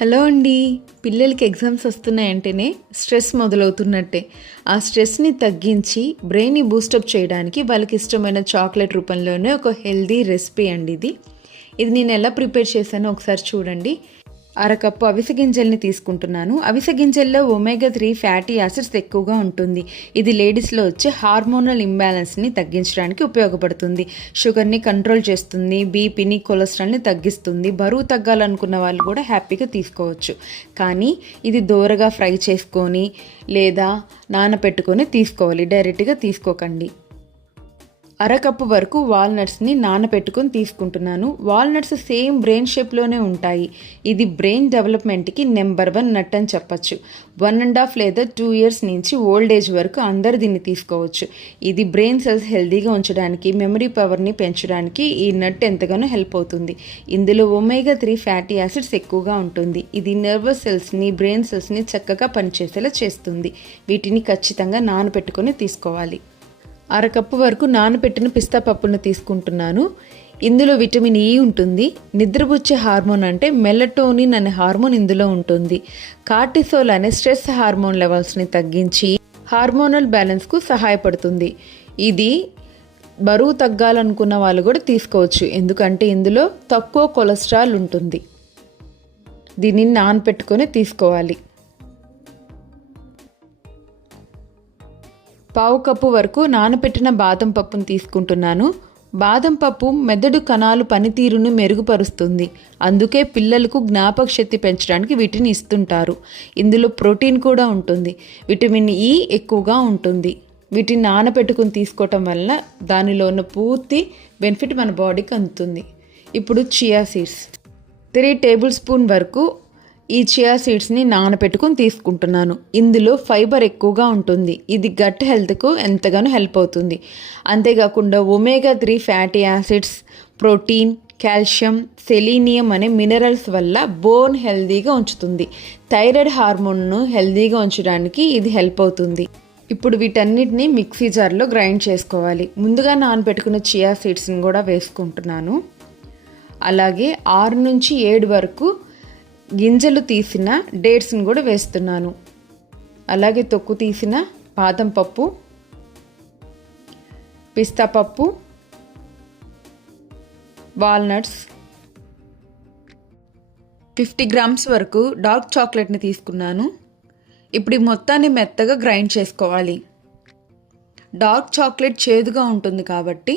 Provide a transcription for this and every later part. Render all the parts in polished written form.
Hello అండి. పిల్లలకి exams వస్తున్నాయంటేనే stress మొదలవుతున్నట్టే. ఆ స్ట్రెస్ని తగ్గించి బ్రెయిన్ని బూస్టప్ చేయడానికి వాళ్ళకి ఇష్టమైన చాక్లెట్ రూపంలోనే ఒక హెల్దీ రెసిపీ అండి ఇది నేను ఎలా ప్రిపేర్ చేశానో ఒకసారి చూడండి. అరకప్పు అవిసె గింజల్ని తీసుకుంటున్నాను. అవిసె గింజల్లో ఒమేగా 3 ఫ్యాటీ యాసిడ్స్ ఎక్కువగా ఉంటుంది. ఇది లేడీస్లో వచ్చే హార్మోనల్ ఇంబ్యాలెన్స్ని తగ్గించడానికి ఉపయోగపడుతుంది. షుగర్ని కంట్రోల్ చేస్తుంది, బీపీని, కొలెస్ట్రాల్ని తగ్గిస్తుంది. బరువు తగ్గాలనుకున్న వాళ్ళు కూడా హ్యాపీగా తీసుకోవచ్చు. కానీ ఇది దోరగా ఫ్రై చేసుకొని లేదా నానపెట్టుకొని తీసుకోవాలి, డైరెక్ట్గా తీసుకోకండి. అరకప్పు వరకు వాల్నట్స్ని నానపెట్టుకొని తీసుకుంటున్నాను. వాల్నట్స్ సేమ్ బ్రెయిన్ షేప్లోనే ఉంటాయి. ఇది బ్రెయిన్ డెవలప్మెంట్కి నెంబర్ 1 నట్ అని చెప్పచ్చు. 1.5 లేదా 2 ఇయర్స్ నుంచి ఓల్డ్ ఏజ్ వరకు అందరు దీన్ని తీసుకోవచ్చు. ఇది బ్రెయిన్ సెల్స్ హెల్తీగా ఉంచడానికి, మెమరీ పవర్ని పెంచడానికి ఈ నట్ ఎంతగానో హెల్ప్ అవుతుంది. ఇందులో ఒమేగా 3 ఫ్యాటీ యాసిడ్స్ ఎక్కువగా ఉంటుంది. ఇది నర్వస్ సెల్స్ని, బ్రెయిన్ సెల్స్ని చక్కగా పనిచేసేలా చేస్తుంది. వీటిని ఖచ్చితంగా నానపెట్టుకొని తీసుకోవాలి. అరకప్పు వరకు నానబెట్టిన పిస్తా పప్పును తీసుకుంటున్నాను. ఇందులో విటమిన్ ఈ ఉంటుంది. నిద్రపుచ్చే హార్మోన్ అంటే మెలటోనిన్ అనే హార్మోన్ ఇందులో ఉంటుంది. కార్టిసోల్ అనే స్ట్రెస్ హార్మోన్ లెవెల్స్ని తగ్గించి హార్మోనల్ బ్యాలెన్స్కు సహాయపడుతుంది. ఇది బరువు తగ్గాలనుకున్న వాళ్ళు కూడా తీసుకోవచ్చు, ఎందుకంటే ఇందులో తక్కువ కొలెస్ట్రాల్ ఉంటుంది. దీన్ని నానబెట్టుకొని తీసుకోవాలి. పావు కప్పు వరకు నానబెట్టిన బాదం పప్పును తీసుకుంటున్నాను. బాదం పప్పు మెదడు కణాలు పనితీరును మెరుగుపరుస్తుంది. అందుకే పిల్లలకు జ్ఞాపక శక్తి పెంచడానికి వీటిని ఇస్తుంటారు. ఇందులో ప్రోటీన్ కూడా ఉంటుంది. విటమిన్ ఈ ఎక్కువగా ఉంటుంది. వీటిని నానబెట్టుకుని తీసుకోవటం వల్ల దానిలో ఉన్న పూర్తి బెనిఫిట్ మన బాడీకి అందుతుంది. ఇప్పుడు చియా సీడ్స్ 3 టేబుల్ స్పూన్ వరకు ఈ చియా సీడ్స్ని నానబెట్టుకుని తీసుకుంటున్నాను. ఇందులో ఫైబర్ ఎక్కువగా ఉంటుంది. ఇది గట్ హెల్త్కు ఎంతగానో హెల్ప్ అవుతుంది. అంతేకాకుండా omega 3 fatty acids, protein, calcium, selenium అనే మినరల్స్ వల్ల బోన్ హెల్తీగా ఉంచుతుంది. థైరాయిడ్ హార్మోన్ను హెల్తీగా ఉంచడానికి ఇది హెల్ప్ అవుతుంది. ఇప్పుడు వీటన్నిటిని మిక్సీ జార్లో గ్రైండ్ చేసుకోవాలి. ముందుగా నానబెట్టుకున్న చియా సీడ్స్ని కూడా వేసుకుంటున్నాను. అలాగే 6 నుంచి 7 వరకు గింజలు తీసిన డేట్స్ని కూడా వేస్తున్నాను. అలాగే తొక్కు తీసిన బాదం పప్పు, పిస్తా పప్పు, వాల్నట్స్, 50 గ్రామ్స్ వరకు డార్క్ చాక్లెట్ని తీసుకున్నాను. ఇప్పుడు ఈ మొత్తాన్ని మెత్తగా గ్రైండ్ చేసుకోవాలి. డార్క్ చాక్లెట్ చేదుగా ఉంటుంది కాబట్టి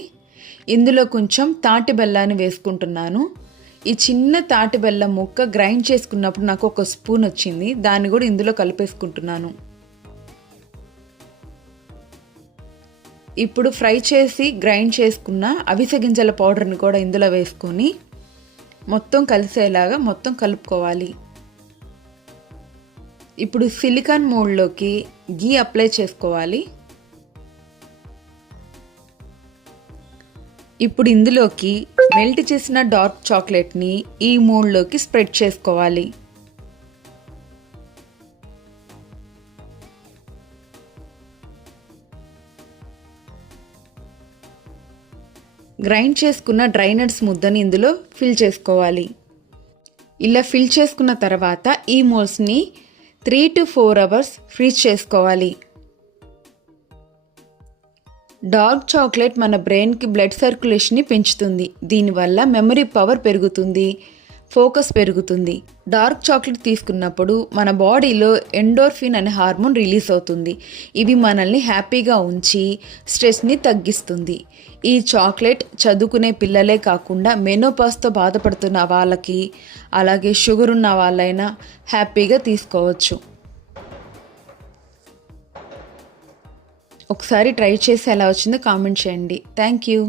ఇందులో కొంచెం తాటి బెల్లాన్ని వేసుకుంటున్నాను. ఈ చిన్న తాటి బెల్లం ముక్క గ్రైండ్ చేసుకున్నప్పుడు నాకు 1 స్పూన్ వచ్చింది. దాన్ని కూడా ఇందులో కలిపేసుకుంటున్నాను. ఇప్పుడు ఫ్రై చేసి గ్రైండ్ చేసుకున్న అవిసె గింజల పౌడర్ని కూడా ఇందులో వేసుకొని మొత్తం కలిసేలాగా మొత్తం కలుపుకోవాలి. ఇప్పుడు సిలికాన్ మోల్డ్లోకి గీ అప్లై చేసుకోవాలి. ఇప్పుడు ఇందులోకి మెల్ట్ చేసిన డార్క్ చాక్లెట్ని ఈ మోల్డ్లోకి స్ప్రెడ్ చేసుకోవాలి. గ్రైండ్ చేసుకున్న డ్రై నట్స్ ముద్దని ఇందులో ఫిల్ చేసుకోవాలి. ఇలా ఫిల్ చేసుకున్న తర్వాత ఈ మోల్డ్స్ని 3 to 4 అవర్స్ ఫ్రీజ్ చేసుకోవాలి. డార్క్ చాక్లెట్ మన బ్రెయిన్కి బ్లడ్ సర్క్యులేషన్ని పెంచుతుంది. దీనివల్ల మెమరీ పవర్ పెరుగుతుంది, ఫోకస్ పెరుగుతుంది. డార్క్ చాక్లెట్ తీసుకున్నప్పుడు మన బాడీలో ఎండోర్ఫిన్ అనే హార్మోన్ రిలీజ్ అవుతుంది. ఇవి మనల్ని హ్యాపీగా ఉంచి స్ట్రెస్ని తగ్గిస్తుంది. ఈ చాక్లెట్ చదువుకునే పిల్లలే కాకుండా మెనోపాస్తో బాధపడుతున్న వాళ్ళకి, అలాగే షుగర్ ఉన్న వాళ్ళైనా హ్యాపీగా తీసుకోవచ్చు. ఒకసారి ట్రై చేసి ఎలా వచ్చిందో కామెంట్ చేయండి. Thank you.